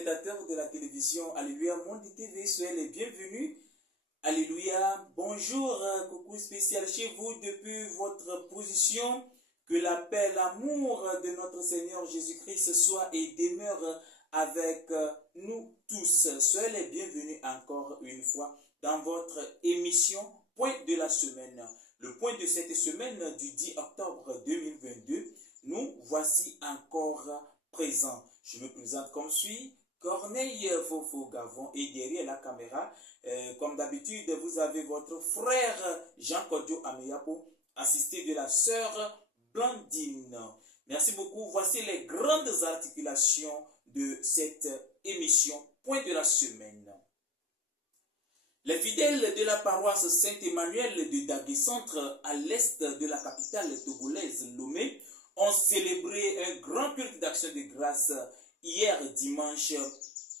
téléspectateurs de la télévision Alléluia Monde TV, soyez les bienvenus. Alléluia, bonjour, coucou spécial chez vous depuis votre position. Que la paix, l'amour de notre Seigneur Jésus-Christ soit et demeure avec nous tous. Soyez les bienvenus encore une fois dans votre émission Point de la semaine. Le point de cette semaine du 10 octobre 2022, nous voici encore présents. Je me présente comme suit, Corneille Fofo Gavon, et derrière la caméra, comme d'habitude, vous avez votre frère Jean-Kodio Ameyapo, assisté de la sœur Blandine. Merci beaucoup. Voici les grandes articulations de cette émission Point de la semaine. Les fidèles de la paroisse Saint-Emmanuel de Dagué-Centre, à l'est de la capitale togolaise Lomé, ont célébré un grand culte d'action de grâce hier dimanche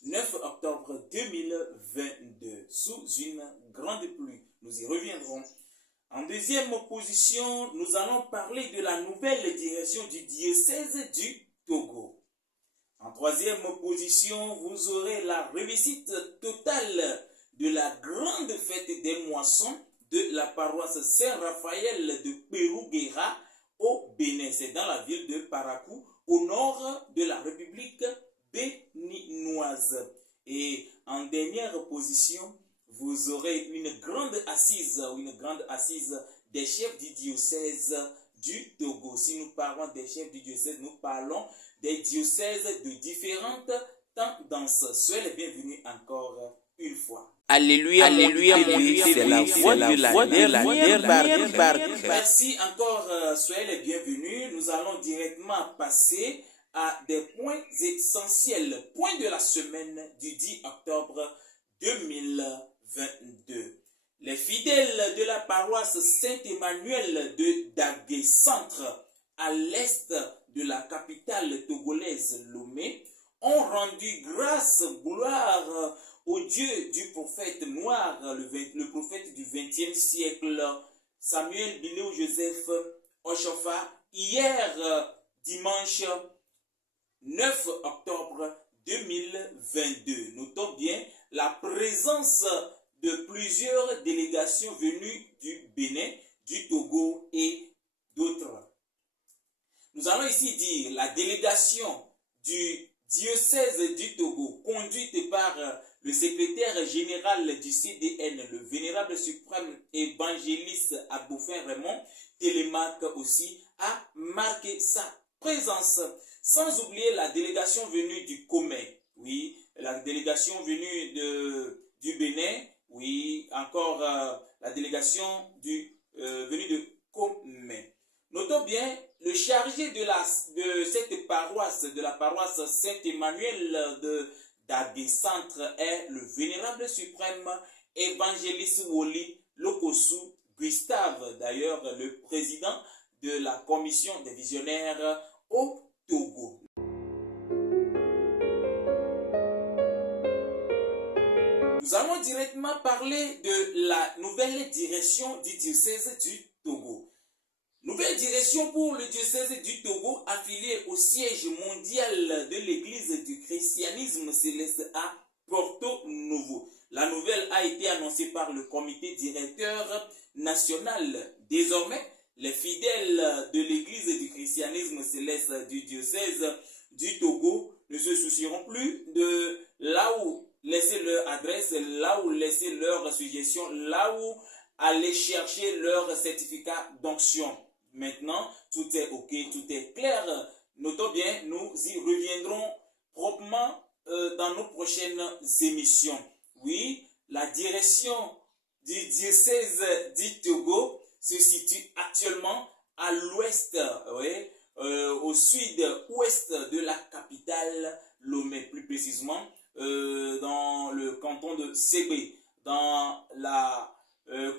9 octobre 2022 sous une grande pluie. Nous y reviendrons. En deuxième position, nous allons parler de la nouvelle direction du diocèse du Togo. En troisième position, vous aurez la réussite totale de la grande fête des moissons de la paroisse Saint-Raphaël de Pérouguera au Bénin. C'est dans la ville de Parakou, au nord de la République béninoise. Et en dernière position, vous aurez une grande assise des chefs du diocèse du Togo. Si nous parlons des chefs du diocèse, nous parlons des diocèses de différentes tendances. Soyez les bienvenus encore une fois. Alléluia, Alléluia, c'est la voix de la dernière. Merci encore, soyez les bienvenus. Nous allons directement passer à des points essentiels. Point de la semaine du 10 octobre 2022. Les fidèles de la paroisse Saint-Emmanuel de Dagué-Centre, à l'est de la capitale togolaise Lomé, ont rendu grâce, gloire au Dieu du prophète noir, le prophète du XXe siècle, Samuel Biléou Joseph Ochofa, hier dimanche 9 octobre 2022. Notons bien la présence de plusieurs délégations venues du Bénin, du Togo et d'autres. Nous allons ici dire la délégation du diocèse du Togo, conduite par le secrétaire général du CDN, le vénérable suprême évangéliste Aboufin Raymond Télémaque aussi, a marqué sa présence. Sans oublier la délégation venue du Comé, oui, la délégation venue du Bénin, oui, encore la délégation venue de Comé. Notons bien, le chargé de cette paroisse, de la paroisse Saint-Emmanuel de Dagué-Centre, est le vénérable suprême évangéliste Woli Lokosu Gustave, d'ailleurs le président de la commission des visionnaires au Togo. Nous allons directement parler de la nouvelle direction du diocèse du Togo. Nouvelle direction pour le diocèse du Togo, affilié au siège mondial de l'Église du christianisme céleste à Porto Novo. La nouvelle a été annoncée par le comité directeur national. Désormais, les fidèles de l'Église du christianisme céleste du diocèse du Togo ne se soucieront plus de là où laisser leur adresse, là où laisser leur suggestion, là où aller chercher leur certificat d'onction. Maintenant, tout est OK, tout est clair. Notons bien, nous y reviendrons proprement dans nos prochaines émissions. Oui, la direction du diocèse du Togo se situe actuellement à l'ouest, oui, au sud-ouest de la capitale Lomé, plus précisément dans le canton de Ségbé, dans la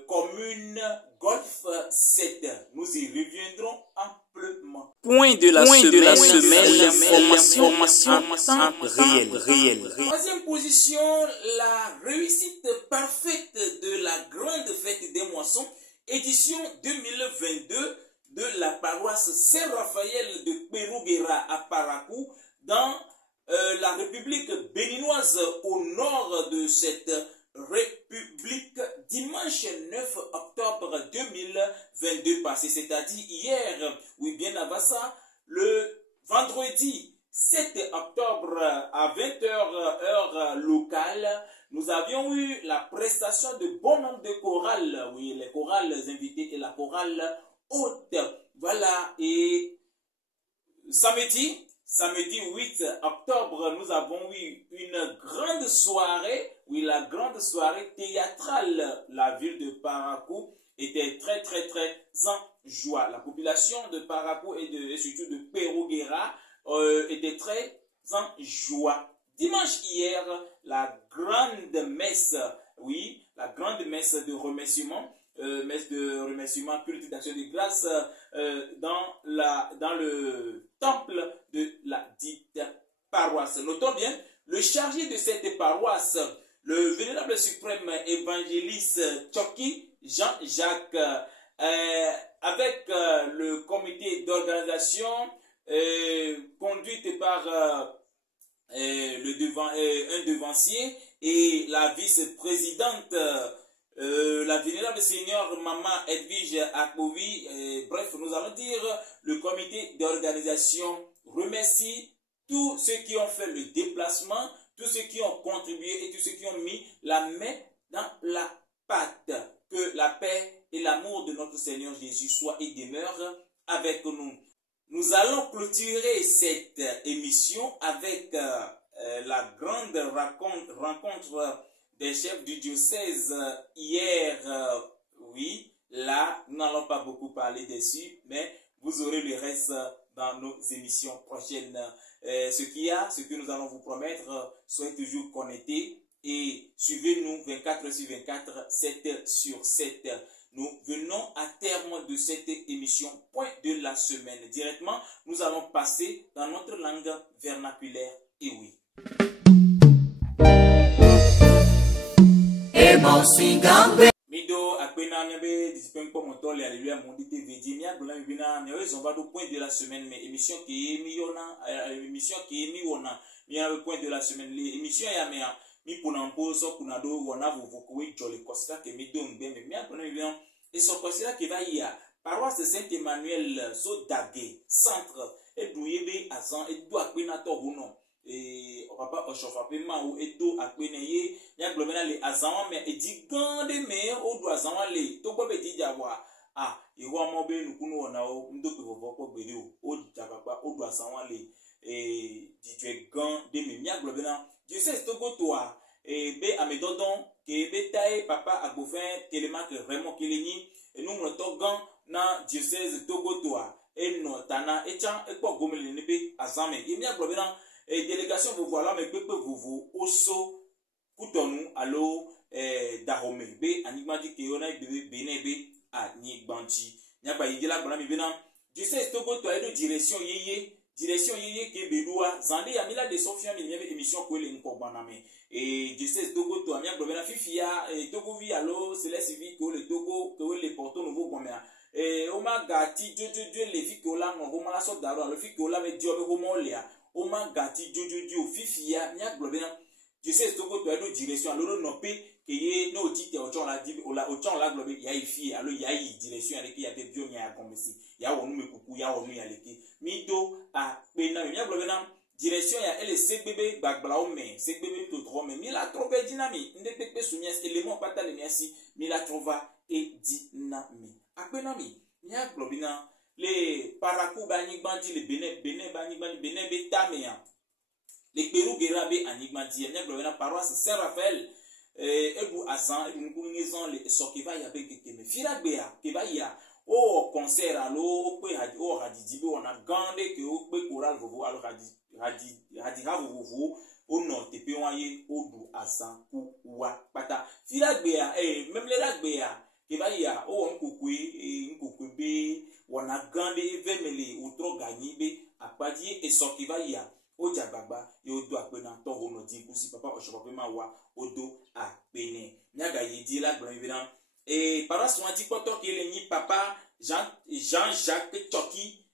commune Golfe 7. Nous y reviendrons amplement. Point de la semaine, l'information réelle. Troisième position, la réussite parfaite de la grande fête des moissons, édition 2022 de la paroisse Saint-Raphaël de Pérouguera à Parakou, dans la République béninoise. cette République dimanche 9 octobre 2022 passé, c'est-à-dire hier, oui bien avant ça, le vendredi 7 octobre à 20h heure locale, nous avions eu la prestation de bon nombre de chorales, oui, les chorales invitées et la chorale haute. Voilà, et samedi 8 octobre, nous avons eu une grande soirée, oui, la grande soirée théâtrale. La ville de Parakou était très en joie. La population de Parakou et surtout de Perouguera était très en joie. Dimanche hier, la grande messe, oui, la grande messe de remerciement, culte d'action de grâce dans le temple de la dite paroisse. Notons bien, le chargé de cette paroisse, le vénérable suprême évangéliste Tchoki Jean-Jacques, avec le comité d'organisation conduite par un devancier et la vice-présidente, la vénérable seigneur Maman Edwige Akbovi, bref, nous allons dire, le comité d'organisation remercie tous ceux qui ont fait le déplacement, tous ceux qui ont contribué et tous ceux qui ont mis la main dans la pâte. Que la paix et l'amour de notre Seigneur Jésus soient et demeurent avec nous. Nous allons clôturer cette émission avec la grande rencontre des chefs du diocèse hier. Oui, là, nous n'allons pas beaucoup parler dessus, mais vous aurez le reste dans nos émissions prochaines. Ce que nous allons vous promettre, soyez toujours connectés et suivez-nous 24/24, 7/7. Nous venons à terme de cette émission Point de la semaine. Directement, nous allons passer dans notre langue vernaculaire. Et oui. Mido akpena miabe dispen ko motole alléluia mondi TV di mia gola mi bina mi wezo va do point de la semaine mais émission qui est mi wona mi a point de la semaine les émission ya mea mi puna mposo kuna do wona vuvuku we jole kosika ke mi do ngbe mi a gola mi bina et so kosika ke va ya paroisse Saint-Emmanuel so dagé centre et douyebe azan et do akpena to huno et papa ochofa pe ma ou edo akpeneye ya globena le azan mais e di gande me o do azan le to gbo be di jawa iwo mo be nukunu wona o ndo pe bobo ko gbere o jababa o do azan le di tue gande me ya globena je sais to go to be amedodon ke be tai papa agbofin telema que vraiment kileni et nous mo to gan na diocèse to go to e no tana e chan e po gomele ni be azan me e mi globena et délégation vous voilà mais pepe vous oso kutonu allo darome be anigmadi ke ona be benebe anigbanti nyaba yidela gbona mi bena je sais togo to edo direction yeye ke belua zande ya mila de sofia mi nyebe émission ko le nko baname et je sais togo to amia gbona fifia togo vi allo céleste vi ko le togo ko le porto nouveau gomea oma gati jojo le fi ko la ngo ma so daro allo fi ko la me dio be ko mo lea Oma gati jojo fifia nya globena je sais to go to edo direction allo no pe ke ye no ti te ochon la di o ochon la globe ya ifi allo ya yi direction ale ki ya be bio nya komisi ya wonu mekuku ya wonu ya leki mi do a pe na nya globena direction ya ele segbebe gbagbla o me segbebe to tro me mi la trope dynamique nde pepe soumias élément pata le merci mi la trova et dynamique apena mi nya globena les Parakou banigbanti les Benin banigbanti Benin betamea les Perouguera be anigbanti nya globena paroisse Saint-Raphaël ebu azan ebu ngungezon les sokiva ya be kekeme firagbea ke ba ya o concert allo pe o hadidibe ona gande ke o pe choral vovo allo hadira vovo o no tepe waye o du azan ku wa pata firagbea même les ragbea ke ba ya o nkukwe be wana gande evemele utro gagni be apadi e sokiva ya o jagbagba yo do apena to hono di kusi papa oshopa ma wa odo apene nyaga yidi la gbran biran para swanti poto ke le ni papa Jean-Jacques Tchoki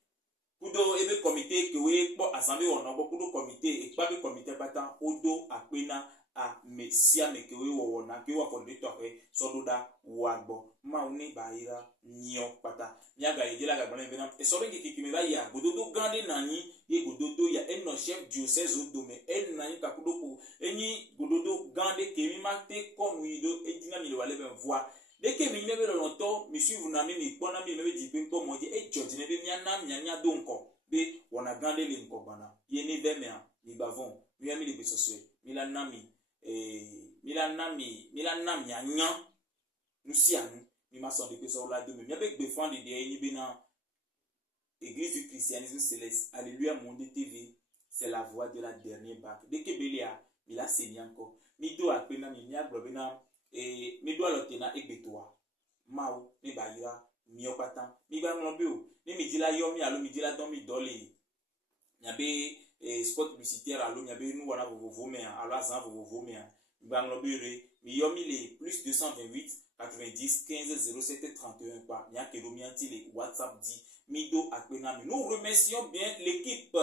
kudo ebe comité ke we po assemblée ona bo kudo comité e pa be comité batan odo apena a me sia me ke we wo na ke wa fondé to ke so do da wa gbo ma uni ba ira nyo pata nya ga yela ga bana bena e so bengi ki me ba ya gododo grande nani ye gododo ya en no chef diocèse o do me en nani ka kudo ko eni gododo grande ke mi ma te comme wido e dina mi le wale ben voir dès que mi me be longtemps mi suivre na mi pona mi me di pe to mo je e george ne be mi na nya do nko be wona grande le nko bana ye ni ve me ni bavon mi ami le be so so milanami milanami anya nusianu mi ma son de que so la de mi avec des fonds de ni bina église du christianisme céleste. Alléluia Monde TV, c'est la voix de la dernière bac dès que belia il a saigné encore mi do apena mi mia globina et mi do alotena egbetoa mao mi bayira mi opatan mi ba ngombe o mi di la yo mi alo mi di la don mi dole nyabe spot publicitaire alo nyabe nous wana vovo me alo azan vovo me ngangobere mi yomi le plus 228 90 15 07 31 quoi nya kelo mi antile WhatsApp dit mido akpena. Nous remercions bien l'équipe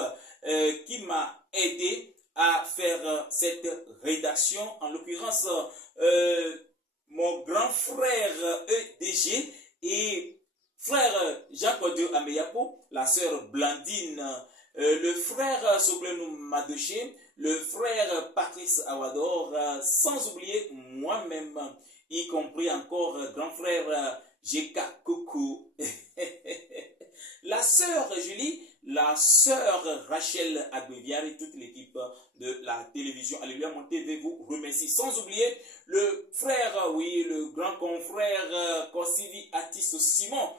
qui m'a aidé à faire cette rédaction, en l'occurrence mon grand frère EDG et frère Jacques-Audio Ameyapo, la sœur Blandine, le frère Soglenou Madoché, le frère Patrice Awador, sans oublier moi-même, y compris encore grand frère Jeka Koko, la sœur Julie, la sœur Rachel Agbeviar et toute l'équipe de la télévision Alléluia Monde TV vous remercie. Sans oublier le frère, oui, le grand confrère Kosivi Atis Simon.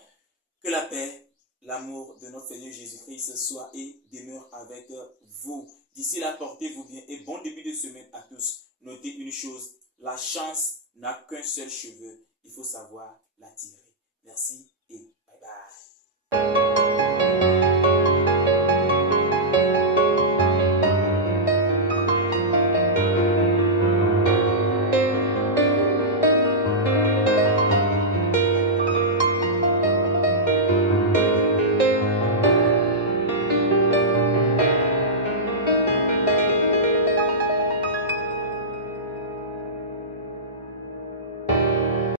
Que la paix, l'amour de notre Seigneur Jésus-Christ soit et demeure avec vous. D'ici là, portez-vous bien et bon début de semaine à tous. Notez une chose, la chance n'a qu'un seul cheveu. Il faut savoir la tirer. Merci et bye bye.